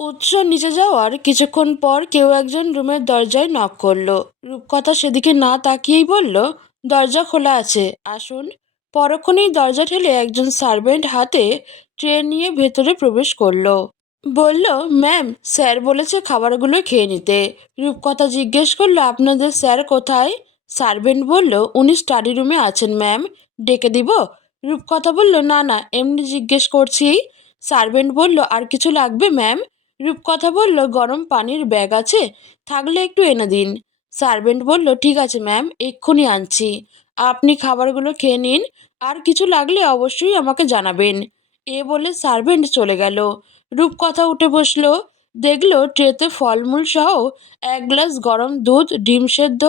উৎস নিচে যাওয়ার কিছুক্ষণ পর কেউ একজন রুমের দরজায় নক করলো। রূপকথা সেদিকে না তাকিয়েই বলল, দরজা খোলা আছে, আসুন। পরক্ষণেই দরজা ঠেলে একজন সার্ভেন্ট হাতে ট্রে নিয়ে ভেতরে প্রবেশ করলো। বলল, ম্যাম, স্যার বলেছে খাবারগুলো খেয়ে নিতে। রূপকথা জিজ্ঞেস করলো, আপনাদের স্যার কোথায়? সার্ভেন্ট বলল, উনি স্টাডি রুমে আছেন ম্যাম, ডেকে দিব? রূপকথা বলল, না না, এমনি জিজ্ঞেস করছি। সার্ভেন্ট বলল, আর কিছু লাগবে ম্যাম? রূপকথা বলল, গরম পানির ব্যাগ আছে, থাকলে একটু এনে দিন। সার্ভেন্ট বলল, ঠিক আছে ম্যাম, এক্ষুনি আনছি। আপনি খাবারগুলো খেয়ে নিন, আর কিছু লাগলে অবশ্যই আমাকে জানাবেন। এ বলে সার্ভেন্ট চলে গেল। রূপকথা উঠে বসলো, দেখলো ট্রেতে ফলমূল সহ এক গ্লাস গরম দুধ, ডিম সেদ্ধ,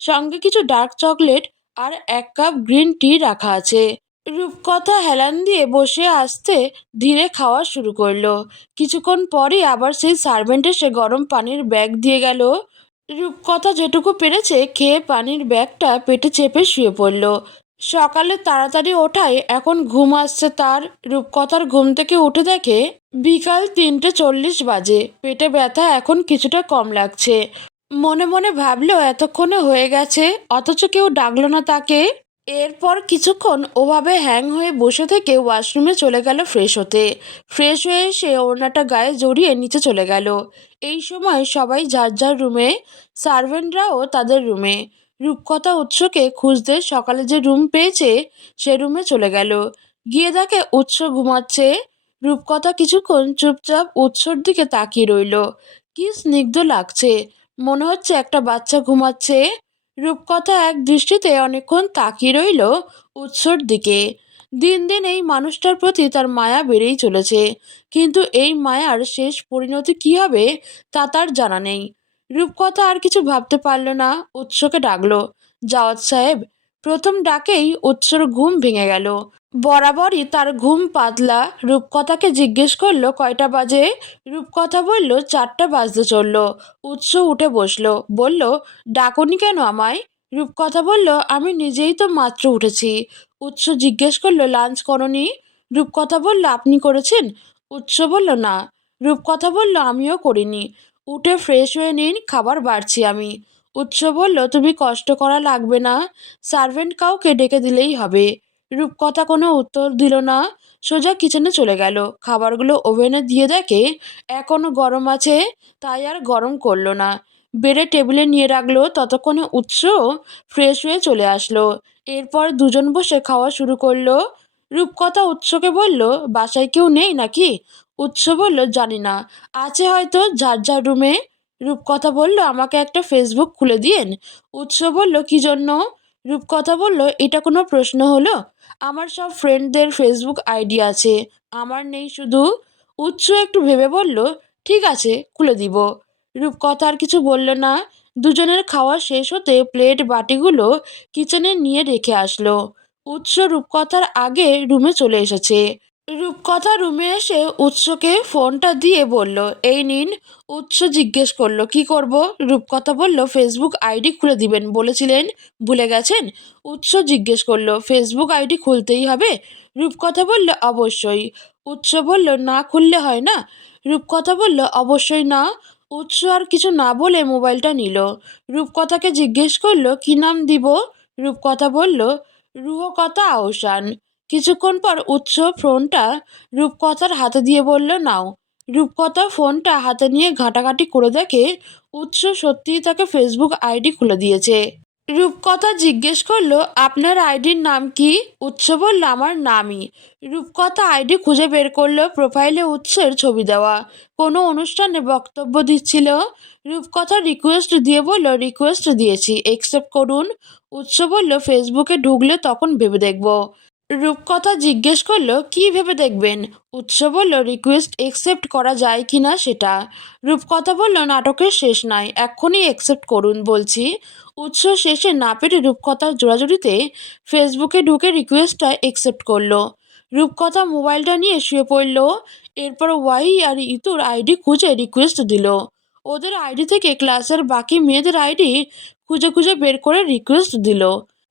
সঙ্গে কিছু ডার্ক চকলেট আর এক কাপ গ্রিন টি রাখা আছে। রূপকথা হেলান দিয়ে বসে আস্তে ধীরে খাওয়া শুরু করলো। কিছুক্ষণ পরে আবার সেই সার্ভেন্ট এসে গরম পানির ব্যাগ দিয়ে গেল। রূপকথা যেটুকু পেরেছে খেয়ে পানির ব্যাগটা পেটে চেপে শুয়ে পড়ল। সকালে তাড়াতাড়ি ওঠায় এখন ঘুম আসছে তার। রূপকথার ঘুম থেকে উঠে দেখে বিকাল 3:40 বাজে। পেটে ব্যথা এখন কিছুটা কম লাগছে। মনে মনে ভাবলো এতক্ষণে হয়ে গেছে, অথচ কেউ ডাকলো না তাকে। এরপর কিছুক্ষণ ওভাবে হ্যাং হয়ে বসে থেকে ওয়াশরুমে চলে গেল ফ্রেশ হতে। ফ্রেশ হয়ে এসে ওড়নাটা গায়ে জড়িয়ে নিচে চলে গেল। এই সময় সবাই যার যার রুমে, সার্ভেন্টরাও তাদের রুমে। রূপকথা উৎসকে খুঁজতে সকালে যে রুম পেয়েছে সে রুমে চলে গেল। গিয়ে দেখে উৎস ঘুমাচ্ছে। রূপকথা কিছুক্ষণ চুপচাপ উৎসর দিকে তাকিয়ে রইল। কি স্নিগ্ধ লাগছে, মনে হচ্ছে একটা বাচ্চা ঘুমাচ্ছে। রূপকথা এক দৃষ্টিতে অনেকক্ষণ তাকিয়ে রইল উৎসর দিকে। দিন দিন এই মানুষটার প্রতি তার মায়া বেড়েই চলেছে, কিন্তু এই মায়ার শেষ পরিণতি কি হবে তা তার জানা নেই। রূপকথা আর কিছু ভাবতে পারল না, উৎসকে ডাকলো, জাওয়াত সাহেব। প্রথম ডাকেই উৎসর ঘুম ভেঙে গেল। বরাবরই তার ঘুম পাতলা। রূপকথাকে জিজ্ঞেস করলো, কয়টা বাজে? রূপকথা বলল, 4টা বাজতে চলল। উৎস উঠে বসলো, বলল, ডাকনি কেন আমায়? রূপকথা বলল, আমি নিজেই তো মাত্র উঠেছি। উৎস জিজ্ঞেস করলো, লাঞ্চ করনি? রূপকথা বলল, আপনি করেছেন? উৎস বলল, না। রূপকথা বলল, আমিও করিনি। উঠে ফ্রেশ হয়ে নিন, খাবার বাড়ছি আমি। উৎস বলল, তুমি কষ্ট করা লাগবে না, সার্ভেন্ট কাউকে ডেকে দিলেই হবে। রূপকথা কোনো উত্তর দিল না, সোজা কিচেনে চলে গেল। খাবারগুলো ওভেনে দিয়ে দেখে এখনো গরম আছে, তাই আর গরম করলো না। বেড়ে টেবিলে নিয়ে রাখলো। ততক্ষণে উৎস ফ্রেশ হয়ে চলে আসলো। এরপর দুজন বসে খাওয়া শুরু করলো। রূপকথা উৎসকে বলল, বাসায় কেউ নেই নাকি? উৎস বলল, জানি না, আছে হয়তো যার যার রুমে। রূপকথা বলল, আমাকে একটা ফেসবুক খুলে দিয়েন। উৎস বলল, কি জন্য? রূপকথা বলল, এটা কোনো প্রশ্ন হলো? আমার সব ফ্রেন্ডদের ফেসবুক আইডি আছে, আমার নেই শুধু। উৎস একটু ভেবে বলল, ঠিক আছে, খুলে দিব। রূপকথা আর কিছু বলল না। দুজনের খাওয়া শেষ হতে প্লেট বাটিগুলো কিচেনে নিয়ে রেখে আসলো। উৎস রূপকথার আগে রুমে চলে এসেছে। রূপকথা রুমে এসে উৎসকে ফোনটা দিয়ে বলল, এই নিন। উৎস জিজ্ঞেস করলো, কি করব? রূপকথা বলল, ফেসবুক আইডি খুলে দিবেন বলেছিলেন, ভুলে গেছেন? উৎস জিজ্ঞেস করলো, ফেসবুক আইডি খুলতেই হবে? রূপকথা বলল, অবশ্যই। উৎস বলল, না খুললে হয় না? রূপকথা বলল, অবশ্যই না। উৎস আর কিছু না বলে মোবাইলটা নিল। রূপকথাকে জিজ্ঞেস করলো, কি নাম দিব? রূপকথা বলল, রূহকথা আহসান। কিছুক্ষণ পর উৎস ফোনটা রূপকথার হাতে দিয়ে বলল, নাও। রূপকথা ফোনটা হাতে নিয়ে ঘাটাঘাটি করে দেখে উৎস সত্যিই তাকে ফেসবুক আইডি খুলে দিয়েছে। রূপকথা জিজ্ঞেস করলো, আপনার আইডির নাম কি? উৎস বলল, আমার নামই। রূপকথা আইডি খুঁজে বের করলো, প্রোফাইলে উৎসের ছবি দেওয়া। কোনো অনুষ্ঠানে বক্তব্য দিচ্ছিল। রূপকথা রিকোয়েস্ট দিয়ে বলল, রিকোয়েস্ট দিয়েছি, একসেপ্ট করুন। উৎস বলল, ফেসবুকে ঢুকলে তখন ভেবে দেখব। রূপকথা জিজ্ঞেস করলো, কি ভেবে দেখবেন? উৎস বলল, রিকোয়েস্ট একসেপ্ট করা যায় কি না সেটা। রূপকথা বলল, নাটকের শেষ নয়, এক্ষুনি একসেপ্ট করুন বলছি। উৎস শেষে না পেরে রূপকথার জোড়াজুড়িতে ফেসবুকে ঢুকে রিকোয়েস্টটা একসেপ্ট করলো। রূপকথা মোবাইলটা নিয়ে শুয়ে পড়ল। এরপর ওয়াহি আর ইতুর আইডি খুঁজে রিকোয়েস্ট দিল। ওদের আইডি থেকে ক্লাসের বাকি মেয়েদের আইডি খুঁজে খুঁজে বের করে রিকোয়েস্ট দিল।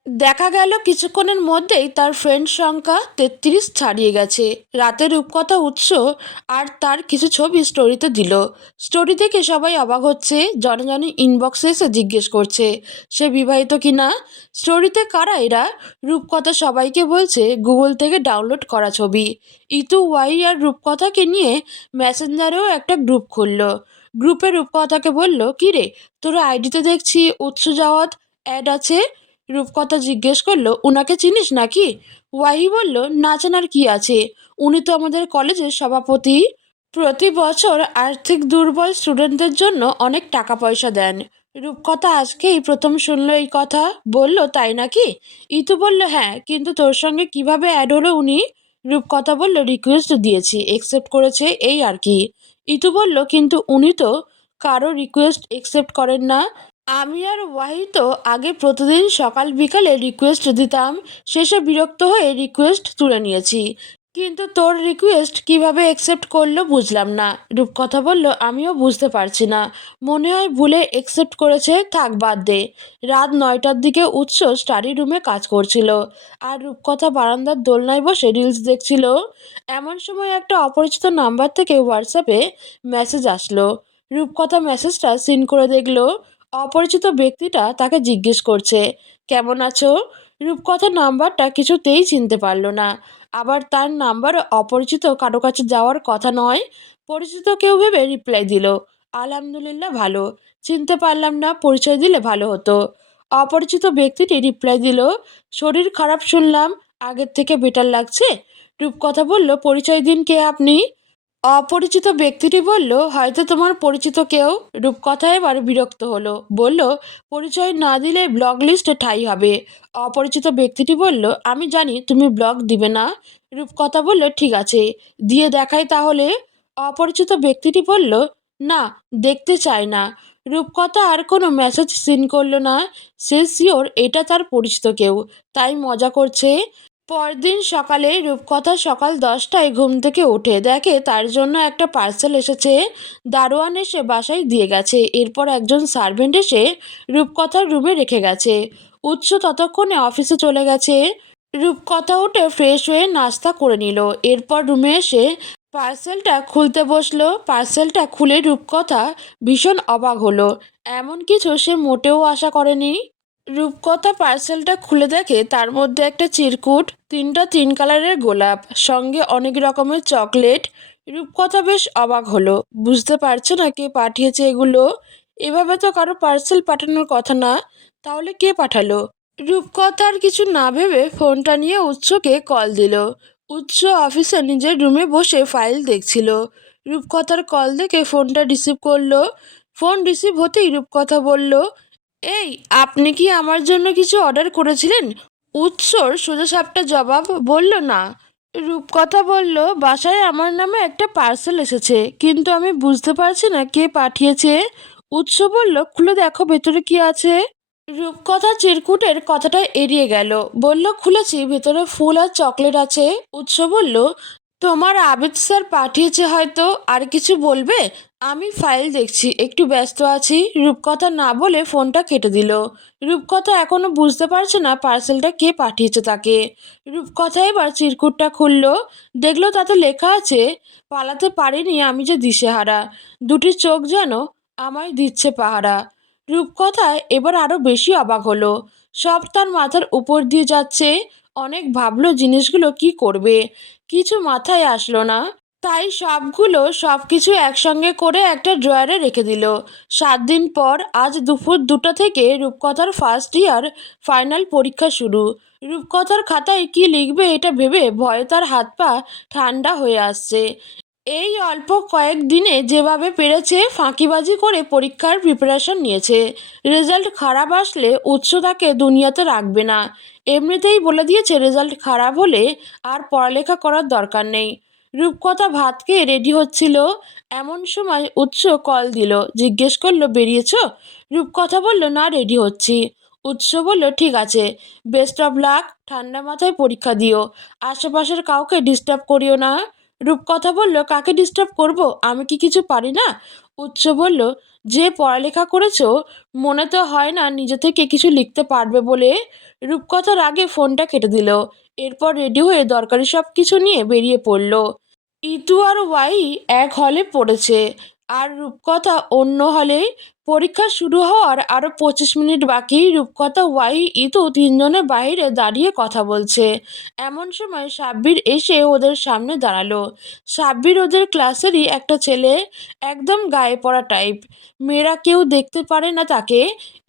দেখা গেল কিছুক্ষণের মধ্যেই তার ফ্রেন্ড সংখ্যা 33 ছাড়িয়ে গেছে। রাতে রূপকথা উৎস আর তার কিছু ছবি স্টোরিতে দিল। স্টোরি দেখে সবাই অবাক হচ্ছে, জনে জনে ইনবক্সে এসে জিজ্ঞেস করছে সে বিবাহিত কিনা। স্টোরিতে কারা এরা? রূপকথা সবাইকে বলছে গুগল থেকে ডাউনলোড করা ছবি। ইতু ওয়াই আর রূপকথাকে নিয়ে মেসেঞ্জারেও একটা গ্রুপ খুললো। গ্রুপে রূপকথাকে বলল, কি রে, তোর আইডিতে দেখছি উৎস যাওয়াত অ্যাড আছে। রূপকথা জিজ্ঞেস করলো, উনাকে চিনিস নাকি? ওয়াহি বলল, না চেনার কি আছে, উনি তো আমাদের কলেজের সভাপতি। প্রতি বছর আর্থিক দুর্বল স্টুডেন্টদের জন্য অনেক টাকা পয়সা দেন। রূপকথা আজকেই প্রথম শুনলো এই কথা। বলল, তাই নাকি? ইতু বলল, হ্যাঁ, কিন্তু তোর সঙ্গে কিভাবে অ্যাড হলো উনি? রূপকথা বলল, রিকোয়েস্ট দিয়েছি, একসেপ্ট করেছে, এই আর কি। ইতু বলল, কিন্তু উনি তো কারো রিকোয়েস্ট একসেপ্ট করেন না। আমি আর ওয়াহি তো আগে প্রতিদিন সকাল বিকালে রিকোয়েস্ট দিতাম, শেষে বিরক্ত হয়ে রিকোয়েস্ট তুলে নিয়েছি। কিন্তু তোর রিকোয়েস্ট কিভাবে অ্যাকসেপ্ট করলো বুঝলাম না। রূপকথা বলল, আমিও বুঝতে পারছি না, মনে হয় ভুলে অ্যাকসেপ্ট করেছে, থাক বাদ দে। রাত 9টার দিকে উৎস স্টাডি রুমে কাজ করছিল আর রূপকথা বারান্দার দোলনায় বসে রিলস দেখছিল। এমন সময় একটা অপরিচিত নাম্বার থেকে হোয়াটসঅ্যাপে মেসেজ আসলো। রূপকথা মেসেজটা সিন করে দেখলো অপরিচিত ব্যক্তিটা তাকে জিজ্ঞেস করছে, কেমন আছো? রূপকথা নাম্বারটা কিছুতেই চিনতে পারলো না। আবার তার নাম্বার অপরিচিত কারো কাছে যাওয়ার কথা নয়। পরিচিত কেউ ভেবে রিপ্লাই দিল, আলহামদুলিল্লাহ ভালো, চিনতে পারলাম না, পরিচয় দিলে ভালো হতো। অপরিচিত ব্যক্তিটি রিপ্লাই দিল, শরীর খারাপ শুনলাম, আগের থেকে বেটার লাগছে। রূপকথা বলল, পরিচয় দিন, কে আপনি? অপরিচিত ব্যক্তিটি বলল, হয়তো তোমার পরিচিত কেউ। রূপকথা এবার বিরক্ত হলো, বলল, পরিচয় না দিলে ব্লগ লিস্টে ঠাঁই হবে। অপরিচিত ব্যক্তিটি বলল, আমি জানি তুমি ব্লগ দিবে না। রূপকথা বলল, ঠিক আছে, দিয়ে দেখাই তাহলে। অপরিচিত ব্যক্তিটি বলল, না, দেখতে চায় না। রূপকথা আর কোনো মেসেজ সিন করলো না। সে শিওর এটা তার পরিচিত কেউ, তাই মজা করছে। পরদিন সকালে রূপকথা সকাল 10টায় ঘুম থেকে উঠে দেখে তার জন্য একটা পার্সেল এসেছে। দারোয়ান এসে বাসায় দিয়ে গেছে। এরপর একজন সার্ভেন্ট এসে রূপকথার রুমে রেখে গেছে। উৎস ততক্ষণে অফিসে চলে গেছে। রূপকথা উঠে ফ্রেশ হয়ে নাস্তা করে নিল। এরপর রুমে এসে পার্সেলটা খুলতে বসলো। পার্সেলটা খুলে রূপকথা ভীষণ অবাক হলো, এমন কিছু সে মোটেও আশা করেনি। রূপকথা পার্সেলটা খুলে দেখে তার মধ্যে একটা চিরকুট, 3টা 3 কালারের গোলাপ, সঙ্গে অনেক রকমের চকলেট। রূপকথা বেশ অবাক হলো, বুঝতে পারছে না কে পাঠিয়েছে এগুলো। এভাবে তো কারো পার্সেল পাঠানোর কথা না, তাহলে কে পাঠালো? রূপকথার কিছু না ভেবে ফোনটা নিয়ে উৎসকে কল দিল। উৎস অফিসে নিজের রুমে বসে ফাইল দেখছিল। রূপকথার কল দেখে ফোনটা রিসিভ করলো। ফোন রিসিভ হতেই রূপকথা বলল, এই, আপনি কি আমার জন্য কিছু অর্ডার করেছিলেন? উৎসর সোজাসাপটা জবাব, বলল না। রূপকথা বলল, বাসায় আমার নামে একটা পার্সেল এসেছে, কিন্তু আমি বুঝতে পারছি না কে পাঠিয়েছে। উৎস বলল, খুলে দেখো ভেতরে কি আছে। রূপকথা চিরকুটের কথাটা এড়িয়ে গেল, বলল, খুলেছি, ভেতরে ফুল আর চকলেট আছে। উৎস বলল, তোমার আবিদ স্যার পাঠিয়েছে হয়তো, আর কিছু বলবে? আমি ফাইল দেখছি, একটু ব্যস্ত আছি। রূপকথা না বলে ফোনটা কেটে দিল। রূপকথা এখনো বুঝতে পারছে না পার্সেলটা কে পাঠিয়েছে তাকে। রূপকথা এবার চিরকুটটা খুলল, দেখলো তাতে লেখা আছে, পালাতে পারিনি আমি যে দিশেহারা, দুটি চোখ যেন আমায় দিচ্ছে পাহারা। রূপকথা এবার আরো বেশি অবাক হলো, সব তার মাথার উপর দিয়ে যাচ্ছে। অনেক ভাবলো জিনিসগুলো কি করবে, কিছু মাথায় আসলো না। তাই সবকিছু একসঙ্গে করে একটা ড্রয়ারে রেখে দিল। 7 দিন পর আজ দুপুর 2টা থেকে রূপকথার ফার্স্ট ইয়ার ফাইনাল পরীক্ষা শুরু। রূপকথার খাতায় কি লিখবে এটা ভেবে ভয়ে তার হাত পা ঠান্ডা হয়ে আসছে। এই অল্প কয়েক দিনে যেভাবে পেরেছে ফাঁকিবাজি করে পরীক্ষার প্রিপারেশন নিয়েছে। রেজাল্ট খারাপ আসলে উৎস তাকে দুনিয়াতে রাখবে না। এমনিতেই বলে দিয়েছে রেজাল্ট খারাপ হলে আর পড়ালেখা করার দরকার নেই। রূপকথা ভাত খেয়ে রেডি হচ্ছিল, এমন সময় উৎস কল দিল, জিজ্ঞেস করলো, বেরিয়েছো? রূপকথা বলল, না, রেডি হচ্ছি। উৎস বলল, ঠিক আছে, বেস্ট অফ লাক, ঠান্ডা মাথায় পরীক্ষা দিও, আশেপাশের কাউকে ডিস্টার্ব করিও না। রূপকথা বলল, কাকে ডিস্টার্ব করব, আমি কি কিছু পারি না? উৎস বলল, যে পড়ালেখা করেছো, মনে তো হয় না নিজে থেকে কিছু লিখতে পারবে বলে। রূপকথার আগে ফোনটা কেটে দিল। এরপর রেডি হয়ে দরকারি সব কিছু নিয়ে বেরিয়ে পড়ল। ইতু আর ওয়াই এক হলে পড়েছে, আর রূপকথা অন্য হলে। পরীক্ষা শুরু হওয়ার আরও 25 মিনিট বাকি। রূপকথা, ওয়াই, ইতু তিনজনে বাইরে দাঁড়িয়ে কথা বলছে। এমন সময় সাব্বির এসে ওদের সামনে দাঁড়ালো। সাব্বির ওদের ক্লাসেরই একটা ছেলে, একদম গায়ে পড়া টাইপ। মেয়েরা কেউ দেখতে পারে না তাকে।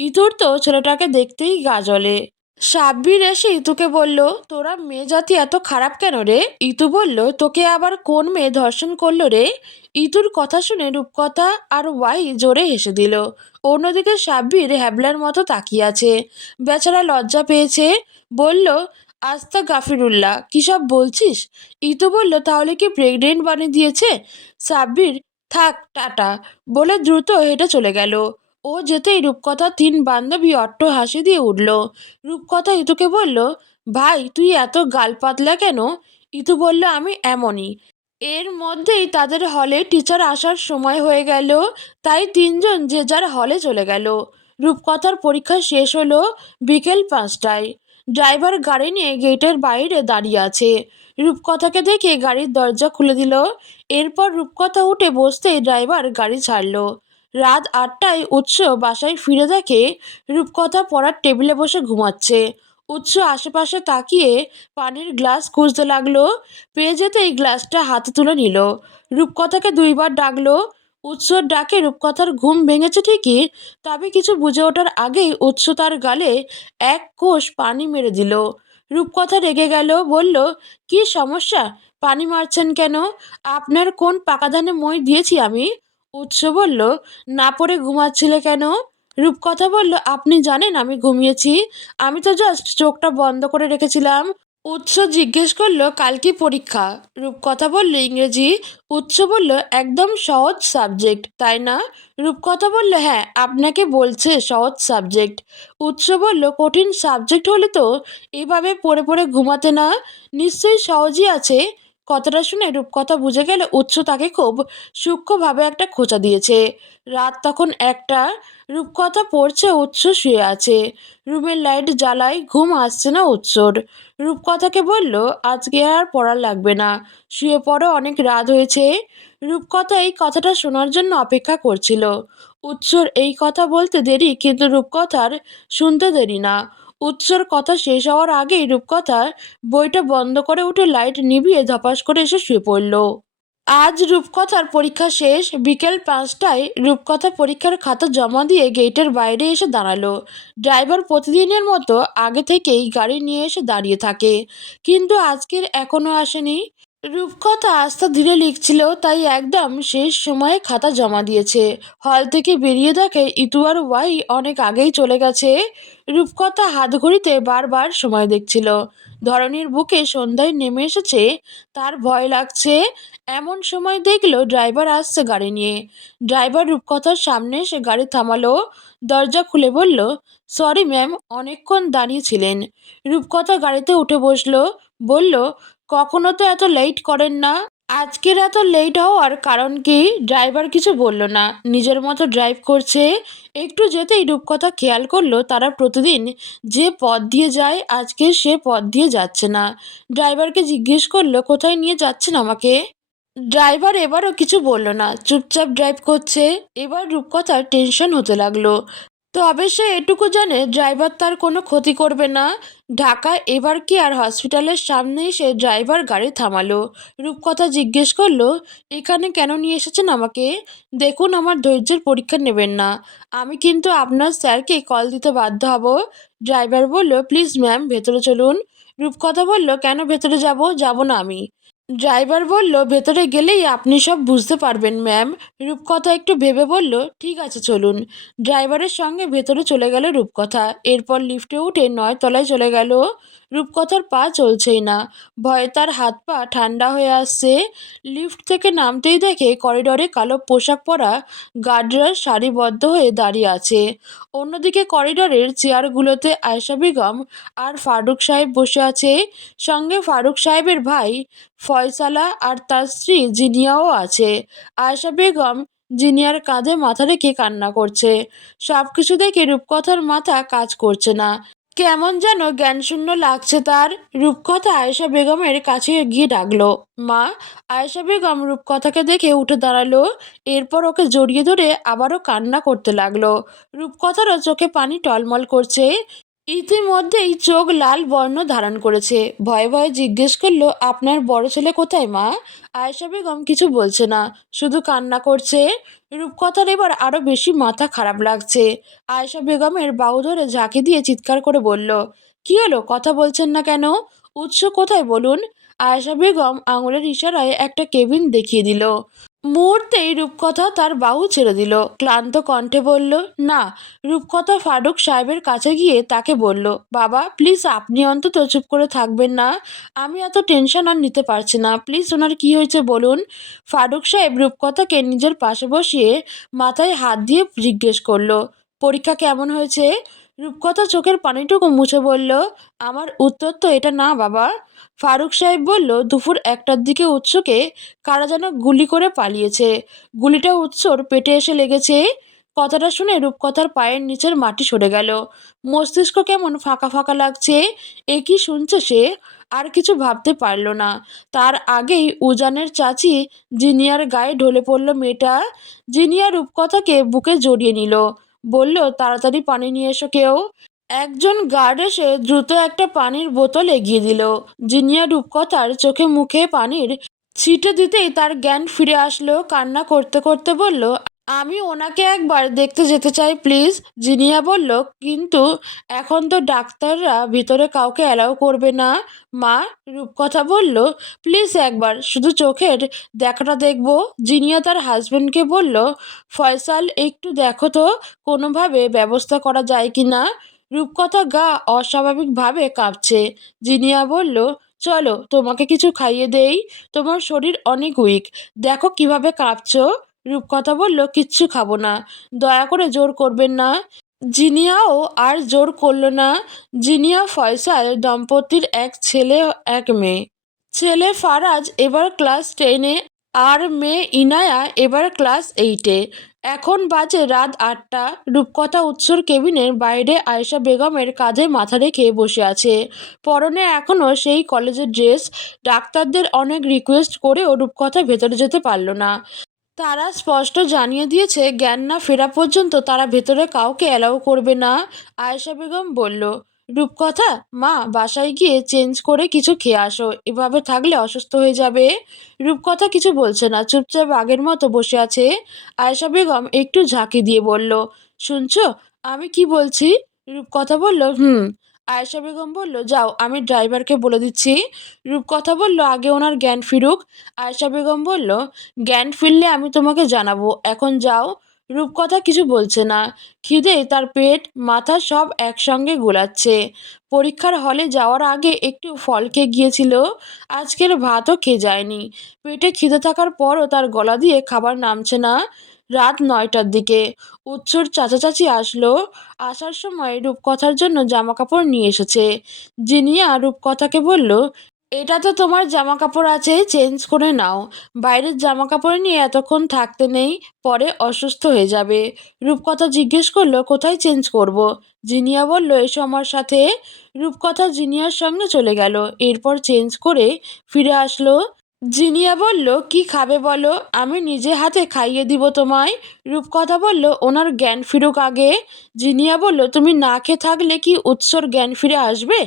ইতুর তো ছেলেটাকে দেখতেই গা জ্বলে। সাব্বির এসে ইতুকে বলল, তোরা মেয়ে জাতি এত খারাপ কেন রে? ইতু বলল, তোকে আবার কোন মেয়ে ধর্ষণ করলো রে? ইতুর কথা শুনে রূপকথা আর ওয়াই জোরে হেসে দিল। অন্যদিকে সাব্বির হ্যাবলার মতো তাকিয়ে আছে। বেচারা লজ্জা পেয়েছে। বলল, আস্তা গাফিরুল্লাহ, কী সব বলছিস? ইতু বলল, তাহলে কি প্রেগনেন্ট বানিয়ে দিয়েছে? সাব্বির, থাক টাটা বলে দ্রুত হেঁটে চলে গেল। ও যেতেই রূপকথার 3 বান্ধবী অট্ট হাসি দিয়ে উঠল। রূপকথা ইতুকে বলল, ভাই তুই এত গাল পাতলা কেন? ইতু বলল, আমি এমনই। এর মধ্যেই তাদের হলে টিচার আসার সময় হয়ে গেল, তাই তিনজন যে যার হলে চলে গেল। রূপকথার পরীক্ষা শেষ হলো বিকেল 5টায়। ড্রাইভার গাড়ি নিয়ে গেটের বাইরে দাঁড়িয়ে আছে। রূপকথাকে দেখে গাড়ির দরজা খুলে দিল। এরপর রূপকথা উঠে বসতেই ড্রাইভার গাড়ি ছাড়লো। রাত 8টায় উৎস বাসায় ফিরে দেখে রূপকথা পড়ার টেবিলে বসে ঘুমাচ্ছে। উৎস আশেপাশে তাকিয়ে পানির গ্লাস খুঁজতে লাগলো। পেয়ে যেতেই গ্লাসটা হাতে তুলে নিল। রূপকথাকে 2বার ডাকলো। উৎসর ডাকে রূপকথার ঘুম ভেঙেছে ঠিকই, তবে কিছু বুঝে ওঠার আগেই উৎস তার গালে এক কোষ পানি মেরে দিল। রূপকথা রেগে গেল, বলল, কি সমস্যা? পানি মারছেন কেন? আপনার কোন পাকা ধানে মই দিয়েছি আমি? উৎস বলল, না পড়ে ঘুমাচ্ছিলে কেন? রূপকথা বলল, আপনি জানেন আমি ঘুমিয়েছি? আমি তো জাস্ট চোখটা বন্ধ করে রেখেছিলাম। উৎস জিজ্ঞেস করলো, কাল কি পরীক্ষা? রূপকথা বলল, ইংরেজি। উৎস বলল, একদম সহজ সাবজেক্ট তাই না? রূপকথা বলল, হ্যাঁ, আপনাকে বলছে সহজ সাবজেক্ট। উৎস বলল, কঠিন সাবজেক্ট হলে তো এভাবে পড়ে পড়ে ঘুমাতে না। নিশ্চয়ই সহজই আছে। কথাটা শুনে রূপকথা বুঝে গেল উৎস তাকে খুব সূক্ষ্মভাবে একটা খোঁচা দিয়েছে। রাত তখন 1টা। রূপকথা পড়ছে, উৎস শুয়ে আছে। রুমের লাইট জ্বালায়, ঘুম আসছে না উৎসর। রূপকথাকে বলল, আজকে আর পড়া লাগবে না, শুয়ে পড়ো, অনেক রাত হয়েছে। রূপকথা এই কথাটা শোনার জন্য অপেক্ষা করছিল। উৎসর এই কথা বলতে দেরি, কিন্তু রূপকথার শুনতে দেরি না। উৎসর কথা শেষ হওয়ার আগেই রূপকথা বইটা বন্ধ করে উঠে লাইট নিভিয়ে ধপাস করে এসে শুয়ে পড়ল। আজ রূপকথার পরীক্ষা শেষ। বিকেল 5টায় রূপকথা পরীক্ষার খাতা জমা দিয়ে গেটের বাইরে এসে দাঁড়ালো। ড্রাইভার প্রতিদিনের মতো আগে থেকেই গাড়ি নিয়ে এসে দাঁড়িয়ে থাকে, কিন্তু আজকের এখনও আসেনি। রূপকথা আস্তে ধীরে লিখছিল, তাই একদম শেষ সময়ে খাতা জমা দিয়েছে। হল থেকে বেরিয়ে দেখে ইতু আর ওয়াই অনেক আগেই চলে গেছে। রূপকথা হাত ঘড়িতে বারবার সময় দেখছিল। ধরনীর বুকে সন্ধ্যায় নেমে এসেছে, তার ভয় লাগছে। এমন সময় দেখলো ড্রাইভার আসছে গাড়ি নিয়ে। ড্রাইভার রূপকথার সামনে এসে গাড়ি থামালো। দরজা খুলে বলল, সরি ম্যাম, অনেকক্ষণ দাঁড়িয়েছিলেন। রূপকথা গাড়িতে উঠে বসলো। বলল, কখনো তো এত লেট করেন না, আজকের এত লেট হওয়ার কারণ কি? ড্রাইভার কিছু বলল না, নিজের মতো ড্রাইভ করছে। একটু যেতেই রূপকথা খেয়াল করলো তারা প্রতিদিন যে পথ দিয়ে যায় আজকে সে পথ দিয়ে যাচ্ছে না। ড্রাইভারকে জিজ্ঞেস করলো, কোথায় নিয়ে যাচ্ছেন আমাকে? ড্রাইভার এবারও কিছু বলল না, চুপচাপ ড্রাইভ করছে। এবার রূপকথার টেনশন হতে লাগলো। তবে সে এটুকু জানে ড্রাইভার তার কোনো ক্ষতি করবে না। ঢাকা এবার কি আর হসপিটালের সামনে এসে ড্রাইভার গাড়ি থামালো। রূপকথা জিজ্ঞেস করলো, এখানে কেন নিয়ে এসেছেন আমাকে? দেখুন, আমার ধৈর্যের পরীক্ষা নেবেন না, আমি কিন্তু আপনার স্যারকে কল দিতে বাধ্য হব। ড্রাইভার বলল, প্লিজ ম্যাম, ভেতরে চলুন। রূপকথা বলল, কেন ভেতরে যাব না আমি? ড্রাইভার বলল, ভেতরে গেলেই আপনি সব বুঝতে পারবেন ম্যাম। রূপকথা একটু ভেবে বলল, ঠিক আছে চলুন। ড্রাইভারের সঙ্গে ভেতরে চলে গেল রূপকথা। এরপর লিফটে উঠে 9 তলায় চলে গেল। রূপকথার পা চলছেই না, ভয়ে তার হাত পা ঠান্ডা হয়ে আসছে। লিফট থেকে নামতেই দেখে করিডরে কালো পোশাক পরা গার্ডরা সারিবদ্ধ হয়ে দাঁড়িয়ে আছে। অন্যদিকে করিডরের চেয়ারগুলোতে আয়েশা বেগম আর ফারুক সাহেব বসে আছে। সঙ্গে ফারুক সাহেবের ভাই ফয়সালা আর তার স্ত্রী জিনিয়াও আছে। আয়েশা বেগম জিনিয়ার কাঁধে মাথা রেখে কান্না করছে। সবকিছু দেখে রূপকথার মাথা কাজ করছে না, কেমন যেন জ্ঞানশূন্য লাগছে তার। রূপকথা আয়েশা বেগমের কাছে গিয়ে ডাকলো, মা। আয়েশা বেগম রূপকথাকে দেখে উঠে দাঁড়ালো, এরপর ওকে জড়িয়ে ধরে আবারও কান্না করতে লাগলো। রূপকথারও চোখে পানি টলমল করছে, ইতিমধ্যেই চোখ লাল বর্ণ ধারণ করেছে। ভয়ে ভয়ে জিজ্ঞেস করলো, আপনার বড় ছেলে কোথায় মা? আয়েশা বেগম কিছু বলছে না, শুধু কান্না করছে। রূপকথার এবার আরো বেশি মাথা খারাপ লাগছে। আয়েশা বেগমের বাহু ধরে ঝাঁকি দিয়ে চিৎকার করে বলল, কি হলো, কথা বলছেন না কেন? উৎস কোথায় বলুন? আয়েশা বেগম আঙুলের ইশারায় একটা কেবিন দেখিয়ে দিল। মুহূর্তেই রূপকথা তার বাহু ছেড়ে দিল, ক্লান্ত কণ্ঠে বলল, না। রূপকথা ফারুক সাহেবের কাছে গিয়ে তাকে বলল, বাবা প্লিজ আপনি অন্তত চুপ করে থাকবেন না? আমি এত টেনশন আর নিতে পারছি না, প্লিজ ওনার কি হয়েছে বলুন। ফারুক সাহেব রূপকথাকে নিজের পাশে বসিয়ে মাথায় হাত দিয়ে জিজ্ঞেস করলো, পরীক্ষা কেমন হয়েছে? রূপকথা চোখের পানিটুকু মুছে বলল, আমার উত্তর তো এটা না বাবা। ফারুক সাহেব বলল, দুপুর 1টার দিকে উৎসকে কারা যেন গুলি করে পালিয়েছে, গুলিটা উৎসর পেটে এসে লেগেছে। কথাটা শুনে রূপকথার পায়ের নিচের মাটি সরে গেল, মস্তিষ্ক কেমন ফাঁকা ফাঁকা লাগছে। এ কি শুনছে সে? আর কিছু ভাবতে পারল না, তার আগেই উজানের চাচি জিনিয়ার গায়ে ঢলে পড়ল মেয়েটা। জিনিয়া রূপকথাকে বুকে জড়িয়ে নিল, বলল, তাড়াতাড়ি পানি নিয়ে এসো কেউ। একজন গার্ড এসে দ্রুত একটা পানির বোতল এগিয়ে দিল। জিনিয়া রূপকথার চোখে মুখে পানির ছিটে দিতেই তার জ্ঞান ফিরে আসলো, কান্না করতে করতে বলল, আমি ওনাকে একবার দেখতে যেতে চাই প্লিজ। জিনিয়া বলল, কিন্তু এখন তো ডাক্তাররা ভিতরে কাউকে অ্যালাউ করবে না মা। রূপকথা বলল, প্লিজ একবার শুধু চোখের দেখাটা দেখবো। জিনিয়া তার হাজবেন্ডকে বলল, ফয়সাল একটু দেখো তো কোনোভাবে ব্যবস্থা করা যায় কি না। রূপকথা গা অস্বাভাবিকভাবে কাঁপছে। জিনিয়া বলল, চলো তোমাকে কিছু খাইয়ে দেই, তোমার শরীর অনেক উইক, দেখো কিভাবে কাঁপছো। রূপকথা বলল, কিচ্ছু খাবো না, দয়া করে জোর করবেন না। জিনিয়াও আর জোর করল না। জিনিয়া ফয়সাল দম্পতির এক ছেলে এক মেয়ে। ছেলে ফারাজ এবার ক্লাস 10-এ, আর মেয়ে ইনায়া এবার ক্লাস 8-এ। এখন বাজে রাত 8টা। রূপকথা উৎসর কেবিনের বাইরে আয়েশা বেগমের কাঁধে মাথা রেখে বসে আছে, পরনে এখনও সেই কলেজের ড্রেস। ডাক্তারদের অনেক রিকোয়েস্ট করেও রূপকথা ভেতরে যেতে পারল না। তারা স্পষ্ট জানিয়ে দিয়েছে, জ্ঞান না ফেরা পর্যন্ত তারা ভেতরে কাউকে অ্যালাউ করবে না। আয়েশা বেগম বলল, রূপকথা মা, বাসায় গিয়ে চেঞ্জ করে কিছু খেয়ে আসো, এভাবে থাকলে অসুস্থ হয়ে যাবে। রূপকথা কিছু বলছে না, চুপচাপ আগের মতো বসে আছে। আয়েশা বেগম একটু ঝাঁকি দিয়ে বলল, শুনছো আমি কি বলছি? রূপকথা বলল, হুম। আয়েশা বেগম বলল, যাও আমি ড্রাইভারকে বলে দিচ্ছি। রূপকথা বলল, আগে ওনার জ্ঞান ফিরুক। আয়েশা বেগম বলল, জ্ঞান ফিরলে আমি তোমাকে জানাবো, এখন যাও। রূপকথা কিছু বলছে না, খিদে তার পেট মাথা সব একসঙ্গে গোলাচ্ছে। পরীক্ষার হলে যাওয়ার আগে একটু ফল খেয়ে গিয়েছিল, আজকের ভাতও খেয়ে যায়নি। পেটে খিদে থাকার পরও তার গলা দিয়ে খাবার নামছে না। রাত 9টার দিকে উৎসর চাচা চাচি আসলো। আসার সময় রূপকথার জন্য জামা কাপড় নিয়ে এসেছে। জিনিয়া রূপকথাকে বলল, এটা তো তোমার জামা কাপড় আছে, চেঞ্জ করে নাও, বাইরের জামা কাপড় নিয়ে এতক্ষণ থাকতে নেই, পরে অসুস্থ হয়ে যাবে। রূপকথা জিজ্ঞেস করলো, কোথায় চেঞ্জ করব? জিনিয়া বলল, এসো আমার সাথে। রূপকথা জিনিয়ার সঙ্গে চলে গেল, এরপর চেঞ্জ করে ফিরে আসলো। জিনিয়া বলল, কি খাবে বলো, আমি নিজে হাতে খাইয়ে দিব তোমায়। রূপকথা বলল, ওনার জ্ঞান ফিরুক আগে। জিনিয়া বলল, তুমি না খেয়ে থাকলে কি উৎসর জ্ঞান ফিরে আসবে?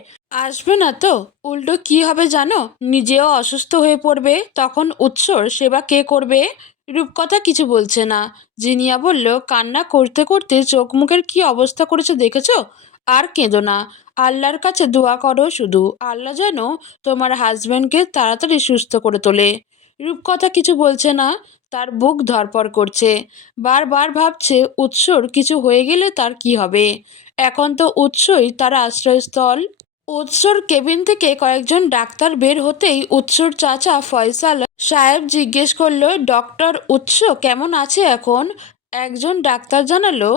আসবে না তো, উল্টো কি হবে জানো, নিজেও অসুস্থ হয়ে পড়বে, তখন উৎসর সেবা কে করবে? রূপকথা কিছু বলছে না। জিনিয়া বলল, কান্না করতে করতে চোখ মুখের কি অবস্থা করেছে দেখেছো? আর কেঁদো না, আল্লাহর কাছে দোয়া করো শুধু, আল্লাহ যেন তোমার হাজব্যান্ডকে তাড়াতাড়ি সুস্থ করে তোলে। রূপকথা কিছু বলছে না, তার বুক ধড়ফড় করছে, বারবার ভাবছে উৎসর কিছু হয়ে গেলে তার কি হবে। এখন তো উৎসই তার আশ্রয়স্থল। উৎসর কেবিন থেকে কয়েকজন ডাক্তার বের হতেই উৎসর চাচা ফয়সাল সাহেব জিজ্ঞেস করলো, ডক্টর উৎস কেমন আছে এখন? একজন ডাক্তার জানালো,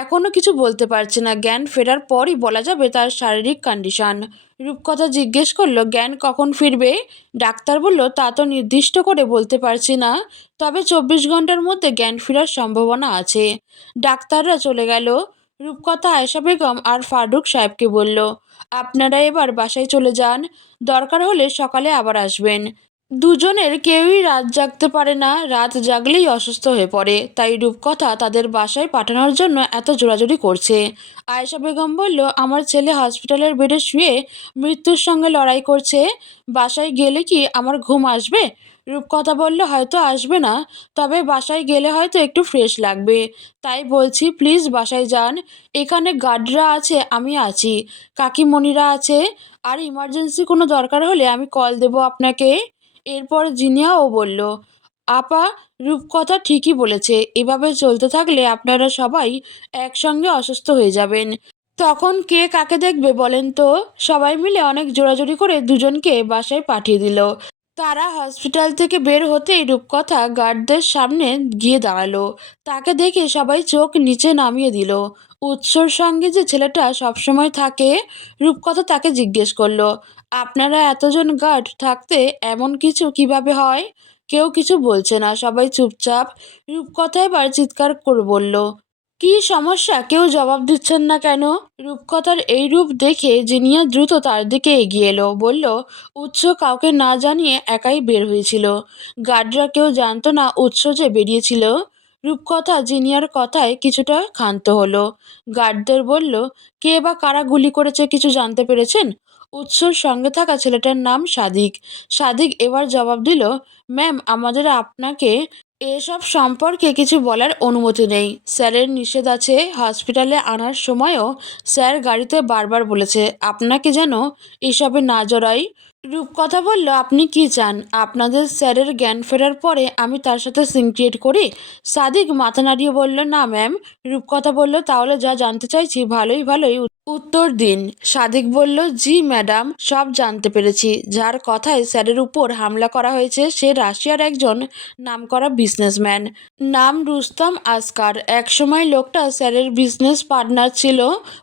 এখনো কিছু বলতে পারছে না, জ্ঞান ফেরার পরই বলা যাবে তার শারীরিক কন্ডিশন। রূপকথা জিজ্ঞেস করলো, জ্ঞান কখন ফিরবে? ডাক্তার বলল, তা তো নির্দিষ্ট করে বলতে পারছি না, তবে 24 ঘন্টার মধ্যে জ্ঞান ফেরার সম্ভাবনা আছে। ডাক্তাররা চলে গেল। রূপকথা আয়েশা বেগম আর ফারুক সাহেবকে বলল, আপনারা এবার বাসায় চলে যান, দরকার হলে সকালে আবার আসবেন। দুজনের কেউই রাত জাগতে পারে না, রাত জাগলেই অসুস্থ হয়ে পড়ে, তাই রূপকথা তাদের বাসায় পাঠানোর জন্য এত জোরাজুরি করছে। আয়েশা বেগম বলল, আমার ছেলে হসপিটালের বেডে শুয়ে মৃত্যুর সঙ্গে লড়াই করছে, বাসায় গেলে কি আমার ঘুম আসবে? রূপকথা বলল, হয়তো আসবে না, তবে বাসায় গেলে হয়তো একটু ফ্রেশ লাগবে, তাই বলছি প্লিজ বাসায় যান। এখানে গার্ডরা আছে, আমি আছি, কাকিমণিরা আছে, আর ইমার্জেন্সি কোনো দরকার হলে আমি কল দেবো আপনাকে। এরপর জিনিয়াও বলল, আপা, রূপকথা ঠিকই বলেছে, এভাবে চলতে থাকলে আপনারা সবাই একসঙ্গে অসুস্থ হয়ে যাবেন। তখন কে কাকে দেখবে বলেন তো? সবাই মিলে অনেক জোরাজুরি করে দুজনকে বাসায় পাঠিয়ে দিল। তারা হসপিটাল থেকে বের হতেই রূপকথা গার্ডদের সামনে গিয়ে দাঁড়ালো। তাকে দেখে সবাই চোখ নিচে নামিয়ে দিল। উৎসর সঙ্গে যে ছেলেটা সবসময় থাকে, রূপকথা তাকে জিজ্ঞেস করলো, আপনারা এতজন গার্ড থাকতে এমন কিছু কিভাবে হয়? কেউ কিছু বলছে না, সবাই চুপচাপ। রূপকথা এবার চিৎকার করে বলল, কি সমস্যা, কেউ জবাব দিচ্ছেন না কেন? রূপকথার এই রূপ দেখে জিনিয়া দ্রুত তার দিকে এগিয়ে এলো, বলল, উৎস কাউকে না জানিয়ে একাই বের হয়েছিল, গার্ডরা কেউ জানতো না উৎস যে বেরিয়েছিল। রূপকথা জিনিয়ার কথায় কিছুটা ক্ষান্ত হলো। গার্ডদের বলল, কে বা কারা গুলি করেছে কিছু জানতে পেরেছেন? উৎসর সঙ্গে থাকা ছেলেটার নাম সাদিক। সাদিক এবার জবাব দিল, ম্যাম, আমাদের আপনাকে এসব সম্পর্কে কিছু বলার অনুমতি নেই, স্যারের নিষেধ আছে। হসপিটালে আনার সময়ও স্যার গাড়িতে বারবার বলেছে আপনাকে যেন এসবে না জড়াই। রূপকথা বলল, আপনি কি চান আপনাদের স্যারের জ্ঞান ফেরার পরে আমি তার সাথে সিন ক্রিয়েট করি? সাদিক মাথা নাড়িয়ে বলল, না ম্যাম। রূপকথা বলল, তাহলে যা জানতে চাইছি ভালোই ভালোই উত্তর দিন। সাদিক বলল, জি ম্যাডাম, সব জানতে পেরেছি। যার কথায় স্যারের উপর হামলা করা হয়েছে সে রাশিয়ার একজন নামকরা বিজনেসম্যান, নাম রুস্তম আসকার। একসময় লোকটা স্যারের বিজনেস পার্টনার ছিল,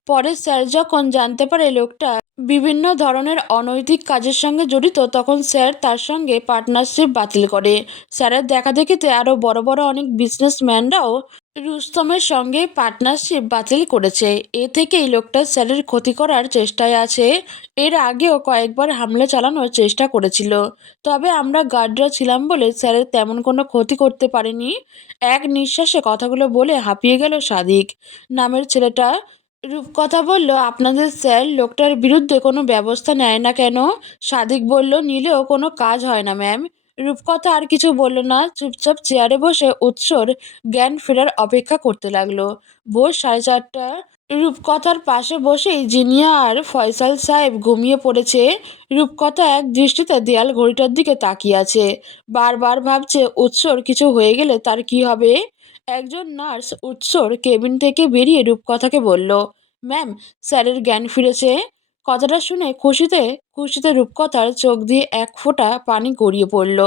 পরে স্যার যখন জানতে পারে লোকটা বিভিন্ন ধরনের অনৈতিক কাজের সঙ্গে জড়িত, তখন স্যার তার সঙ্গে পার্টনারশিপ বাতিল করে। স্যারের দেখাদেখিতে আরও বড় বড় অনেক বিজনেসম্যানরাও রুস্তমের সঙ্গে পার্টনারশিপ বাতিল করেছে। এ থেকেই লোকটা স্যারের ক্ষতি করার চেষ্টায় আছে। এর আগেও কয়েকবার হামলা চালানোর চেষ্টা করেছিল, তবে আমরা গার্ডরা ছিলাম বলে স্যারের তেমন কোনো ক্ষতি করতে পারিনি। এক নিঃশ্বাসে কথাগুলো বলে হাঁপিয়ে গেল সাদিক নামের ছেলেটা। রূপকথা বলল, আপনাদের স্যার লোকটার বিরুদ্ধে কোনো ব্যবস্থা নেয় না কেন? সাদিক বলল, নিলেও কোনো কাজ হয় না ম্যাম। রূপকথা আর কিছু বলল না, চুপচাপ চেয়ারে বসে উৎসর জ্ঞান ফেরার অপেক্ষা করতে লাগলো। ভোর 4:30। রূপকথার পাশে বসেই জিনিয়া আর ফয়সাল সাহেব ঘুমিয়ে পড়েছে। রূপকথা এক দৃষ্টিতে দেয়াল ঘড়িটার দিকে তাকিয়ে আছে, বারবার ভাবছে উৎসর কিছু হয়ে গেলে তার কি হবে। একজন নার্স উৎসর কেবিন থেকে বেরিয়ে রূপকথাকে বলল, ম্যাম, স্যারের জ্ঞান ফিরেছে। কথাটা শুনে খুশিতে খুশিতে রূপকথার চোখ দিয়ে এক ফোঁটা পানি গড়িয়ে পড়ল।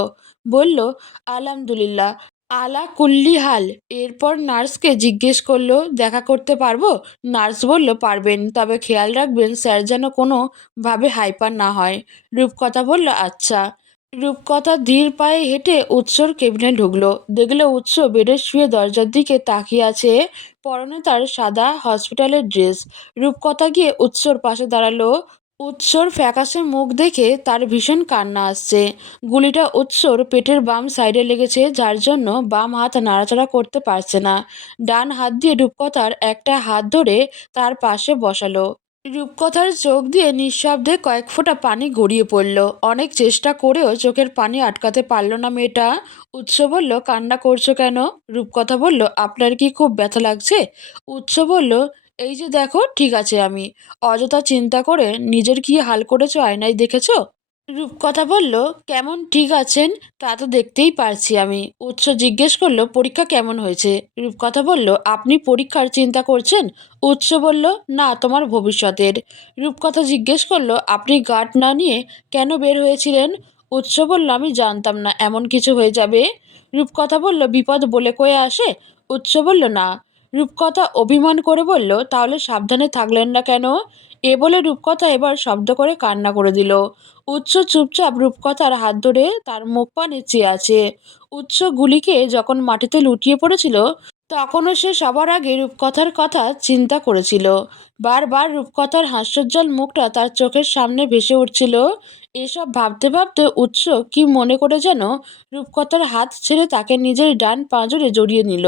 বলল, আলহামদুলিল্লাহ, আলা কুল্লি হাল। এরপর নার্সকে জিজ্ঞেস করলো, দেখা করতে পারবো? নার্স বলল, পারবেন, তবে খেয়াল রাখবেন স্যার যেন কোনোভাবে হাইপার না হয়। রূপকথা বলল, আচ্ছা। রূপকথা ধীর পায়ে হেঁটে উৎসর কেবিনে ঢুকলো। দেখলো উৎস বেডে শুয়ে দরজার দিকে তাকিয়ে আছে, পরনে তার সাদা হসপিটালের ড্রেস। রূপকথা গিয়ে উৎসর পাশে দাঁড়ালো। উৎসর ফ্যাকাশে মুখ দেখে তার ভীষণ কান্না আসছে। গুলিটা উৎসর পেটের বাম সাইডে লেগেছে, যার জন্য বাম হাত নাড়াচাড়া করতে পারছে না। ডান হাত দিয়ে রূপকথার একটা হাত ধরে তার পাশে বসালো। রূপকথার চোখ দিয়ে নিঃশব্দে কয়েক ফোঁটা পানি গড়িয়ে পড়ল। অনেক চেষ্টা করেও চোখের পানি আটকাতে পারল না মেয়েটা। উৎস বলল, কান্না করছো কেন? রূপকথা বলল, আপনার কি খুব ব্যথা লাগছে? উৎস বলল, এই যে দেখো, ঠিক আছে আমি। অযথা চিন্তা করে নিজের কি হাল করেছো আয়নায় দেখেছো? রূপকথা বলল, কেমন ঠিক আছেন তা তো দেখতেই পারছি আমি। উৎস জিজ্ঞেস করলো, পরীক্ষা কেমন হয়েছে? রূপকথা বলল, আপনি পরীক্ষার চিন্তা করছেন? উৎস বলল, না, তোমার ভবিষ্যতের। রূপকথা জিজ্ঞেস করলো, আপনি গার্ড না নিয়ে কেন বের হয়েছিলেন? উৎস বলল, আমি জানতাম না এমন কিছু হয়ে যাবে। রূপকথা বলল, বিপদ বলে কয়ে আসে? উৎস বলল, না। রূপকথা অভিমান করে বলল, তাহলে সাবধানে থাকলেন না কেন? এ বলে রূপকথা এবার শব্দ করে কান্না করে দিল। উৎস চুপচাপ রূপকথার হাত ধরে তার মুখ পানে চেয়ে আছে। উৎস গুলিকে যখন মাটিতে লুটিয়ে পড়েছিল, তখনও সে সবার আগে রূপকথার কথা চিন্তা করেছিল। বারবার রূপকথার হাস্যোজ্জ্বল মুখটা তার চোখের সামনে ভেসে উঠছিল। এসব ভাবতে ভাবতে উৎস কি মনে করে যেন রূপকথার হাত ছেড়ে তাকে নিজের ডান পাঁজরে জড়িয়ে নিল।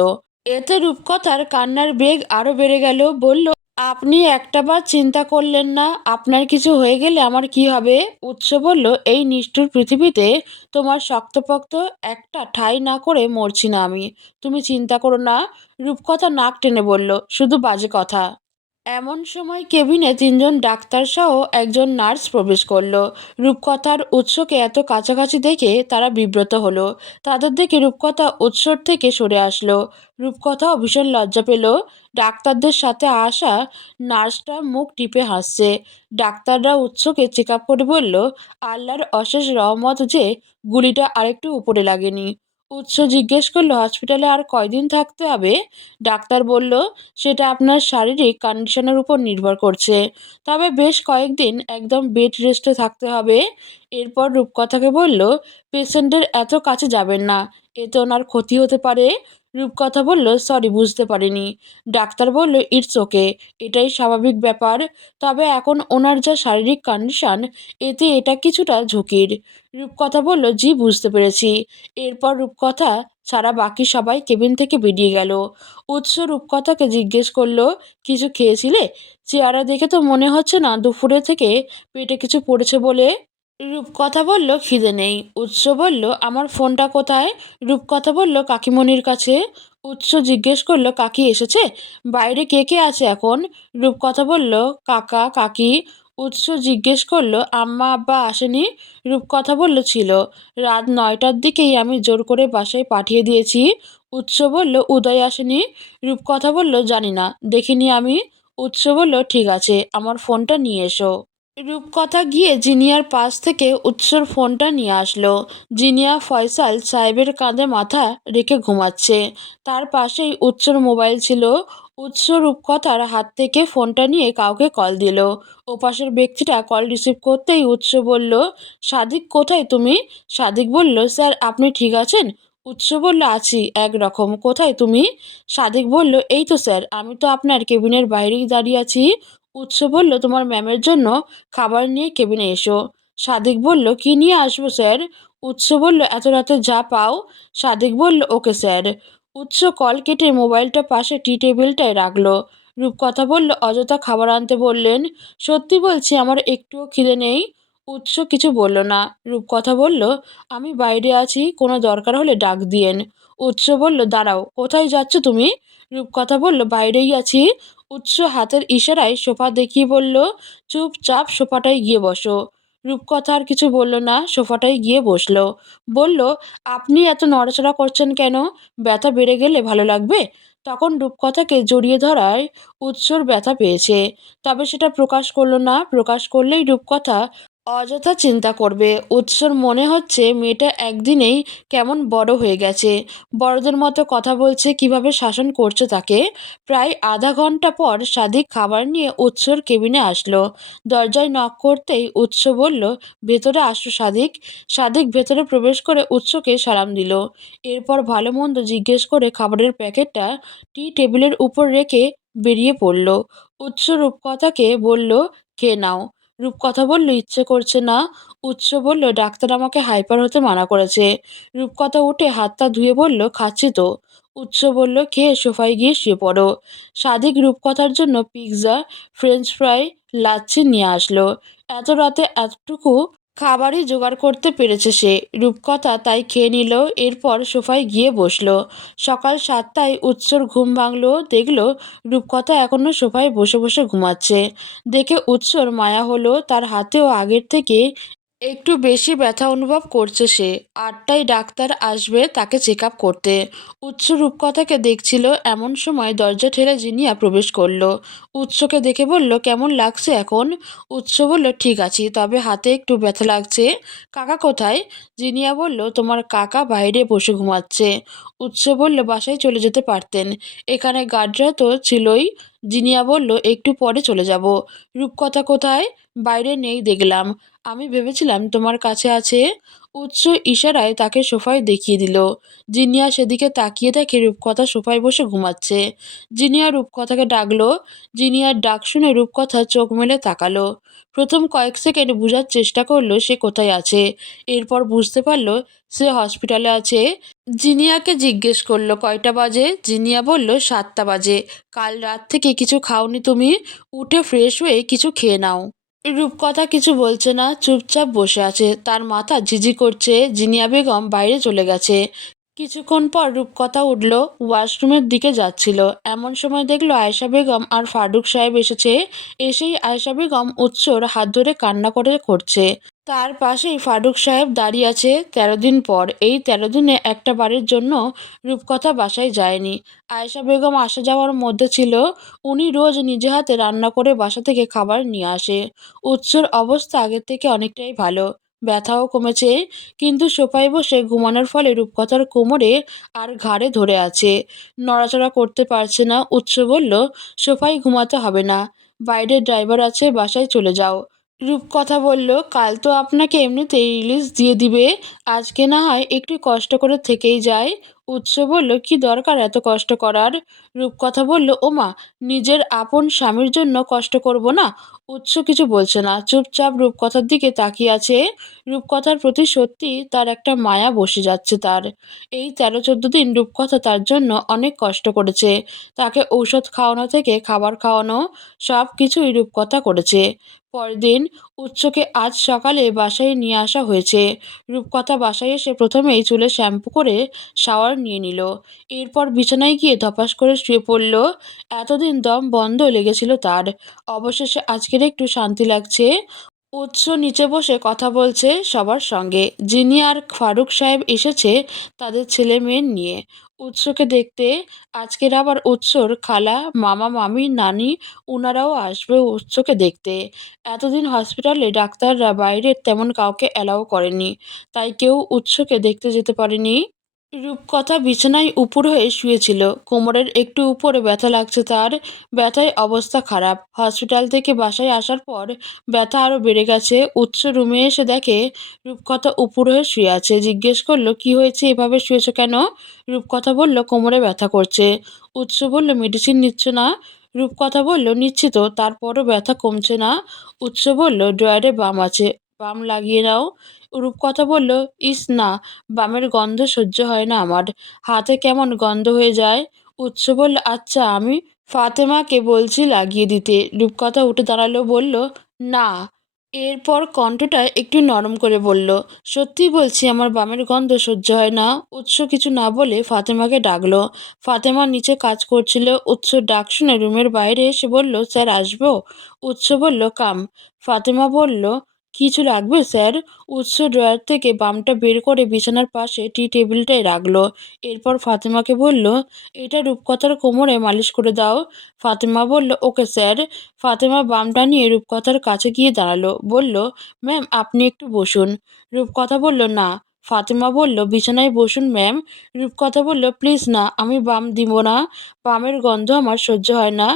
এতে রূপকথার কান্নার বেগ আরো বেড়ে গেল। বলল, আপনি একটাবার চিন্তা করলেন না আপনার কিছু হয়ে গেলে আমার কি হবে? উৎস বলল, এই নিষ্ঠুর পৃথিবীতে তোমার শক্তপোক্ত একটা ঠাঁই না করে মরছি না আমি। তুমি চিন্তা করো না। রূপকথা নাক টেনে বলল, শুধু বাজে কথা। এমন সময় কেবিনে তিনজন ডাক্তার সহ একজন নার্স প্রবেশ করলো। রূপকথার উৎসকে এত কাছাকাছি দেখে তারা বিব্রত হলো। তাদের দেখে রূপকথা উৎসর থেকে সরে আসলো। রূপকথাও ভীষণ লজ্জা পেল। ডাক্তারদের সাথে আসা নার্সটা মুখ টিপে হাসছে। ডাক্তাররা উৎসকে চেক আপ করে বলল, আল্লাহর অশেষ রহমত যে গুলিটা আরেকটু উপরে লাগেনি। উৎস জিজ্ঞেস করলো, হসপিটালে আর কয়দিন থাকতে হবে? ডাক্তার বলল, সেটা আপনার শারীরিক কন্ডিশনের উপর নির্ভর করছে, তবে বেশ কয়েকদিন একদম বেড রেস্টে থাকতে হবে। এরপর রূপকথাকে বলল, পেশেন্টের এত কাছে যাবেন না, এতে ওনার ক্ষতি হতে পারে। রূপকথা বলল, সরি, বুঝতে পারিনি। ডাক্তার বলল, ইটস ওকে, এটাই স্বাভাবিক ব্যাপার। তবে এখন ওনার যা শারীরিক কন্ডিশন, এতে এটা কিছুটা ঝুঁকির। রূপকথা বলল, জি, বুঝতে পেরেছি। এরপর রূপকথা ছাড়া বাকি সবাই কেবিন থেকে বেরিয়ে গেল। উৎস রূপকথাকে জিজ্ঞেস করলো, কিছু খেয়েছিলে? চেহারা দেখে তো মনে হচ্ছে না দুপুরে থেকে পেটে কিছু পড়েছে বলে। রূপকথা বলল, খিদে নেই। উৎস বলল, আমার ফোনটা কোথায়? রূপকথা বলল, কাকিমণির কাছে। উৎস জিজ্ঞেস করলো, কাকি এসেছে? বাইরে কে কে আছে এখন? রূপকথা বলল, কাকা কাকি। উৎস জিজ্ঞেস করলো, আম্মা আব্বা আসেনি? রূপকথা বলল, ছিল। রাত 9টার দিকেই আমি জোর করে বাসায় পাঠিয়ে দিয়েছি। উৎস বলল, উদয় আসেনি? রূপকথা বলল, জানি না, দেখিনি আমি। উৎস বলল, ঠিক আছে, আমার ফোনটা নিয়ে এসো। রূপকথা গিয়ে জিনিয়ার পাশ থেকে উৎসর ফোনটা নিয়ে আসলো। জিনিয়া ফয়সাল সাহেবের কাঁধে মাথা রেখে ঘুমাচ্ছে। তার পাশেই উৎসর মোবাইল ছিল। উৎস রূপকথার হাত থেকে ফোনটা নিয়ে কাউকে কল দিল। ওপাশের ব্যক্তিটা কল রিসিভ করতেই উৎস বলল, সাদিক কোথায় তুমি? সাদিক বলল, স্যার আপনি ঠিক আছেন? উৎস বলল, আছি একরকম, কোথায় তুমি? সাদিক বলল, এই তো স্যার, আমি তো আপনার কেবিনের বাইরেই দাঁড়িয়ে আছি। উৎস বলল, তোমার ম্যামের জন্য খাবার নিয়ে কেবিনে এসো। সাদিক বলল, কি নিয়ে আসবো স্যার? উৎস বলল, এত রাতে যা পাও। সাদিক বলল, ওকে স্যার। উৎস কল কেটে মোবাইলটা পাশে টি টেবিলটায় রাখলো। রূপকথা বলল, অযথা খাবার আনতে বললেন। সত্যি বলছি, আমার একটুও খিদে নেই। উৎস কিছু বলল না। রূপকথা বলল, আমি বাইরে আছি, কোনো দরকার হলে ডাক দিয়েন। উৎস বলল, দাঁড়াও, কোথায় যাচ্ছ তুমি? রূপকথা বলল, বাইরেই আছি। উৎস হাতের ইশারায় সোফা দেখিয়ে বলল, চুপচাপ সোফাটায় গিয়ে বসো। রূপকথা আর কিছু বলল না, সোফাটায় গিয়ে বসলো। বলল, আপনি এত নড়াচড়া করছেন কেন? ব্যথা বেড়ে গেলে ভালো লাগবে। তখন রূপকথাকে জড়িয়ে ধরায় উৎসর ব্যথা পেয়েছে, তবে সেটা প্রকাশ করলো না। প্রকাশ করলেই রূপকথা অযথা চিন্তা করবে। উৎসর মনে হচ্ছে মেয়েটা একদিনেই কেমন বড় হয়ে গেছে, বড়দের মতো কথা বলছে, কিভাবে শাসন করছে তাকে। প্রায় আধা ঘন্টা পর সাদিক খাবার নিয়ে উৎসর কেবিনে আসলো। দরজায় নক করতেই উৎস বলল, ভেতরে আসো সাদিক। সাদিক ভেতরে প্রবেশ করে উৎসকে সালাম দিল। এরপর ভালো মন্দ জিজ্ঞেস করে খাবারের প্যাকেটটা টি টেবিলের উপর রেখে বেরিয়ে পড়ল। উৎস রূপকথাকে বলল, খেয়ে নাও। রূপকথা বলল, ইচ্ছে করছে না। উৎস বলল, ডাক্তার আমাকে হাইপার হতে মানা করেছে। রূপকথা উঠে হাতটা ধুয়ে বলল, খাচ্ছি তো। উৎস বলল, খেয়ে সোফায় গিয়ে শুয়ে পড়ো। সাদিক রূপকথার জন্য পিৎজা, ফ্রেঞ্চ ফ্রাই, লাচ্ছি নিয়ে আসলো। এত রাতে এতটুকু খাবারই জোগাড় করতে পেরেছে সে। রূপকথা তাই খেয়ে নিল। এরপর সোফায় গিয়ে বসলো। সকাল 7টায় উৎসর ঘুম ভাঙলো। দেখলো রূপকথা এখনো সোফায় বসে বসে ঘুমাচ্ছে। দেখে উৎসর মায়া হলো। তার হাতেও আগের থেকে একটু বেশি ব্যথা অনুভব করছে সে। ৮টায় ডাক্তার আসবে তাকে চেক আপ করতে। উৎস রূপকথাকে দেখছিল, এমন সময় দরজা ঠেলে জিনিয়া প্রবেশ করলো। উৎসকে দেখে বলল, কেমন লাগছে এখন? উৎস বলল, ঠিক আছি, তবে হাতে একটু ব্যথা লাগছে। কাকা কোথায়? জিনিয়া বলল, তোমার কাকা বাইরে বসে ঘুমাচ্ছে। উৎস বলল, বাসায় চলে যেতে পারতেন, এখানে গার্ডরা তো ছিলই। জিনিয়া বলল, একটু পরে চলে যাব। রূপকথা কোথায়? বাইরে নেই দেখলাম, আমি ভেবেছিলাম তোমার কাছে আছে। উৎস ইশারায় তাকে সোফায় দেখিয়ে দিল। জিনিয়া সেদিকে তাকিয়ে দেখে রূপকথা সোফায় বসে ঘুমাচ্ছে। জিনিয়া রূপকথাকে ডাকলো। জিনিয়ার ডাক শুনে রূপকথা চোখ মেলে তাকালো। প্রথম কয়েক সেকেন্ড বোঝার চেষ্টা করলো সে কোথায় আছে। এরপর বুঝতে পারলো সে হসপিটালে আছে। জিনিয়াকে জিজ্ঞেস করলো কয়টা বাজে। জিনিয়া বলল, 7টা বাজে। কাল রাত থেকে কিছু খাওনি তুমি? উঠে ফ্রেশ হয়ে কিছু খেয়ে নাও। রূপকথা কিছু বলছে না, চুপচাপ বসে আছে। তার মাথা ঝিঝি করছে। জিনিয়া বেগম বাইরে চলে গেছে। কিছুক্ষণ পর রূপকথা উঠল, ওয়াশরুমের দিকে যাচ্ছিল। এমন সময় দেখলো আয়েশা বেগম আর ফারুক সাহেব এসেছে। এসেই আয়েশা বেগম উৎসর হাত ধরে কান্না করছে। তার পাশেই ফারুক সাহেব দাঁড়িয়ে আছে। ১৩ দিন পর, এই ১৩ দিনে একটা বারের জন্য রূপকথা বাসায় যায়নি। আয়েশা বেগম আসা যাওয়ার মধ্যে ছিল। উনি রোজ নিজে হাতে রান্না করে বাসা থেকে খাবার নিয়ে আসে। উৎসর অবস্থা আগের থেকে অনেকটাই ভালো, ব্যথাও কমেছে। কিন্তু সোফায় বসে ঘুমানোর ফলে রূপকথার কোমরে আর ঘাড়ে ধরে আছে, নড়াচড়া করতে পারছে না। উৎস বলল, সোফায় ঘুমাতে হবে না, বাইরে ড্রাইভার আছে, বাসায় চলে যাও। রূপকথা বলল, কাল তো আপনাকে এমনিতেই রিলিজ দিয়ে দিবে, আজকে না হয় একটু কষ্ট করে থেকেই যায়। উৎস বলল, কি দরকার এত কষ্ট করার? রূপকথা বলল, ওমা, নিজের আপন স্বামীর জন্য কষ্ট করব না? উৎস কিছু বলছে না, চুপচাপ রূপকথার দিকে তাকিয়ে আছে। রূপকথার প্রতি সত্যি তার একটা মায়া বসে যাচ্ছে তার। এই ১৩-১৪ দিন রূপকথা তার জন্য অনেক কষ্ট করেছে। তাকে ঔষধ খাওয়ানো থেকে খাবার খাওয়ানো, সব কিছুই রূপকথা করেছে। পরদিন উৎসকে আজ সকালে বাসায় নিয়ে আসা হয়েছে। রূপকথা বাসায় এসে প্রথমেই চুলে শ্যাম্পু করে শাওয়ার নিয়ে নিল। এরপর বিছানায় গিয়ে ধপাস করে শুয়ে পড়ল। এতদিন দম বন্ধ লেগেছিল তার। অবশেষে আজকের একটু শান্তি লাগছে। উৎস নিচে বসে কথা বলছে সবার সঙ্গে। যিনি আর ফারুক সাহেব এসেছে তাদের ছেলে মেয়ে নিয়ে উৎসকে দেখতে। আজকের আবার উৎসর খালা, মামা, মামি, নানি ওনারাও আসবে উৎসকে দেখতে। এতদিন হসপিটালে ডাক্তাররা বাইরের তেমন কাউকে অ্যালাউ করেনি, তাই কেউ উৎসকে দেখতে যেতে পারেনি। রূপকথা বিছানায় উপুড় হয়ে শুয়েছিল। কোমরের একটু উপরে ব্যথা লাগছে তার। ব্যথায় অবস্থা খারাপ। হসপিটাল থেকে বাসায় আসার পর ব্যথা আরও বেড়ে গেছে। উৎস রুমে এসে দেখে রূপকথা উপুড় হয়ে শুয়ে আছে। জিজ্ঞেস করলো, কি হয়েছে, এভাবে শুয়েছো কেন? রূপকথা বলল, কোমরে ব্যথা করছে। উৎস বলল, মেডিসিন নিচ্ছ না? রূপকথা বলল, নিচ্ছি তো, তারপরও ব্যথা কমছে না। উৎস বলল, ড্রয়ারে বাম আছে, বাম লাগিয়ে নাও। রূপকথা বলল, ইস না, বামের গন্ধ সহ্য হয় না আমার, হাতে কেমন গন্ধ হয়ে যায়। উৎস বলল, আচ্ছা, আমি ফাতেমাকে বলছি লাগিয়ে দিতে। রূপকথা উঠে দাঁড়ালো, বলল, না। এরপর কণ্ঠটা একটু নরম করে বলল, সত্যি বলছি, আমার বামের গন্ধ সহ্য হয় না। উৎস কিছু না বলে ফাতেমাকে ডাকলো। ফাতেমা নিচে কাজ করছিল। উৎস ডাক শুনে রুমের বাইরে এসে বলল, স্যার আসবো? উৎস বলল, কাম। ফাতেমা বলল, কিছু লাগবে স্যার? উৎস ড্রয়ার থেকে বামটা বের করে বিছানার পাশে টি টেবিলটায় রাখলো। এরপর ফাতেমাকে বলল, এটা রূপকথার কোমরে মালিশ করে দাও। ফাতেমা বলল, ওকে স্যার। ফাতেমা বামটা নিয়ে রূপকথার কাছে গিয়ে দাঁড়ালো। বলল, ম্যাম, আপনি একটু বসুন। রূপকথা বলল, না। ফাতেমা বলল, বিছানায় বসুন ম্যাম। রূপকথা বলল, প্লিজ না, আমি বাম দিব না, বামের গন্ধ আমার সহ্য হয় না।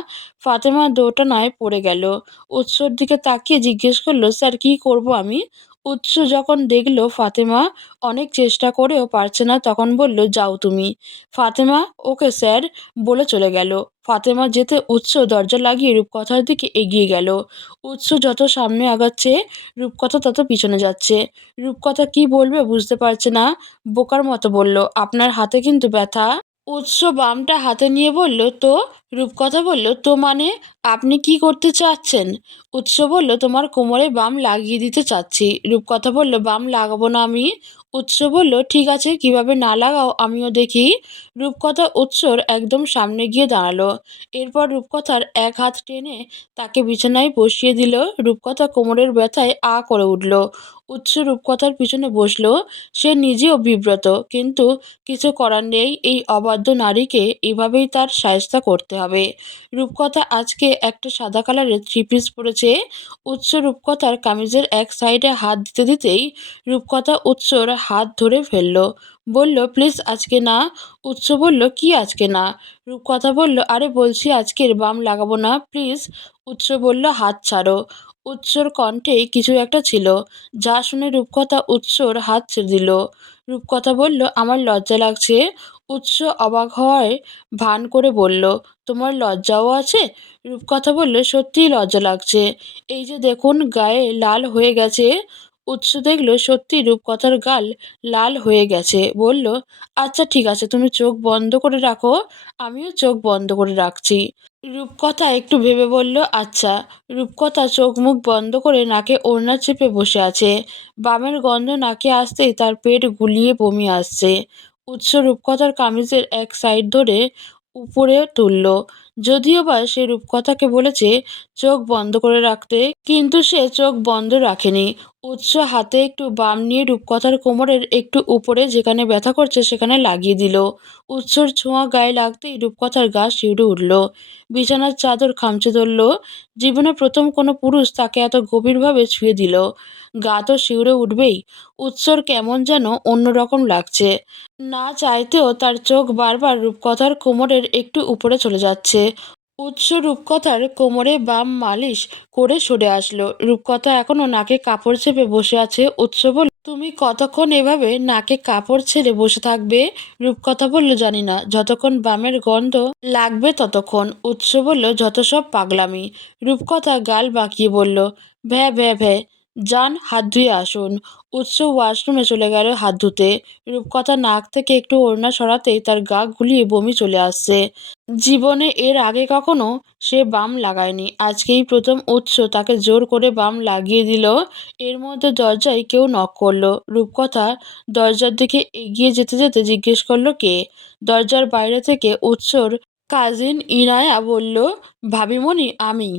ফাতেমা দোটানায় পড়ে গেল। উৎসর দিকে তাকিয়ে জিজ্ঞেস করলো, স্যার, কি করব আমি? উৎস যখন দেখলো ফাতেমা অনেক চেষ্টা করেও পারছে না, তখন বলল, যাও তুমি। ফাতেমা ওকে স্যার বলে চলে গেল। ফাতেমা যেতে উৎস দরজা লাগিয়ে রূপকথার দিকে এগিয়ে গেল। উৎস যত সামনে আগাচ্ছে রূপকথা তত পিছনে যাচ্ছে। রূপকথা কি বলবে বুঝতে পারছে না, বোকার মতো বলল, আপনার হাতে কিন্তু ব্যথা। উৎস বামটা হাতে নিয়ে বলল, তো? রূপকথা বলল, তো মানে আপনি কি করতে চাচ্ছেন? উৎস বলল, তোমার কোমরে বাম লাগিয়ে দিতে চাচ্ছি। রূপকথা বলল, বাম লাগাবো না আমি। উৎস বলল, ঠিক আছে, কিভাবে না লাগাও আমিও দেখি। রূপকথা উৎসর একদম সামনে গিয়ে দাঁড়ালো। এরপর রূপকথার এক হাত টেনে তাকে বিছানায় বসিয়ে দিল। রূপকথা কোমরের ব্যথায় আ করে উঠল। উৎস রূপকথার পিছনে বসলো। সে নিজেও বিব্রত, কিন্তু কিছু করার নেই, এই অবাধ্য নারীকে এভাবেই তার শায়েস্তা করতে হবে। রূপকথা আজকে একটা সাদা কালারের থ্রি পিস পরেছে। উৎস রূপকথার কামিজের এক সাইডে হাত দিতে দিতেই রূপকথা উৎসর হাত ধরে ফেলল। বলল, প্লিজ আজকে না। উৎস বলল, কি আজকে না? রূপকথা বলল, আরে বলছি আজকের বাম লাগাবো না, প্লিজ। উৎস বলল, হাত ছাড়ো। উৎসর কণ্ঠে কিছু একটা ছিল, যা শুনে রূপকথা উৎসর হাত ছেড়ে দিল। রূপকথা বলল, আমার লজ্জা লাগছে। উৎস অবাক হওয়ায় ভান করে বলল, তোমার লজ্জাও আছে? রূপকথা বলল, সত্যিই লজ্জা লাগছে। এই যে দেখুন, গায়ে লাল হয়ে গেছে। উৎস দেখল সত্যি রূপকথার গাল লাল হয়ে গেছে। বলল, আচ্ছা ঠিক আছে, তুমি চোখ বন্ধ করে রাখো, আমিও চোখ বন্ধ করে রাখছি। রূপকথা একটু ভেবে বলল, আচ্ছা। রূপকথা চোখ মুখ বন্ধ করে নাকে ওড়না চেপে বসে আছে। বামের গন্ধ নাকে আসতেই তার পেট গুলিয়ে বমি আসছে। উৎস রূপকথার কামিজের এক সাইড ধরে উপরে তুলল। যদিও বা সে রূপকথাকে বলেছে চোখ বন্ধ করে রাখতে, কিন্তু সে চোখ বন্ধ রাখেনি। উৎস হাতে একটু বাম নিয়ে রূপকথার কোমরের একটু উপরে যেখানে ব্যথা করছে সেখানে লাগিয়ে দিল। উৎসর ছোঁয়া গায়ে লাগতেই রূপকথার গা শিউরে উঠল। বিছানার চাদর খামচে ধরল। জীবনে প্রথম কোনো পুরুষ তাকে এত গভীরভাবে ছুঁয়ে দিল। গা তো শিউরে উঠবেই। উৎসর কেমন যেন অন্যরকম লাগছে। না চাইতেও তার চোখ বারবার রূপকথার কোমরের একটু উপরে চলে যাচ্ছে। উৎস রূপকথার কোমরে বাম মালিশ করে সরে আসলো। রূপকথা এখনো নাকে কাপড় চেপে বসে আছে। উৎস বলল, তুমি কতক্ষণ এভাবে নাকে কাপড় ছেড়ে বসে থাকবে? রূপকথা বলল, জানি না, যতক্ষণ বামের গন্ধ লাগবে ততক্ষণ। উৎস বলল, যত সব পাগলামি। রূপকথা গাল বাঁকিয়ে বলল, ভ্যা ভ্যা ভ্যা, যান হাত ধুয়ে আসুন। উৎস ওয়াশরুমে চলে গেল হাত ধুতে। রূপকথা নাক থেকে একটু ওড়না সরাতেই তার গা গুলিয়ে বমি চলে আসছে। জীবনে এর আগে কখনো সে বাম লাগায়নি, আজকেই প্রথম। উৎস তাকে জোর করে বাম লাগিয়ে দিল। এর মধ্যে দরজায় কেউ নক করলো। রূপকথা দরজার দিকে এগিয়ে যেতে যেতে জিজ্ঞেস করলো, কে? দরজার বাইরে থেকে উৎসর কাজিন ইনায়া বলল, ভাবিমণি আমি।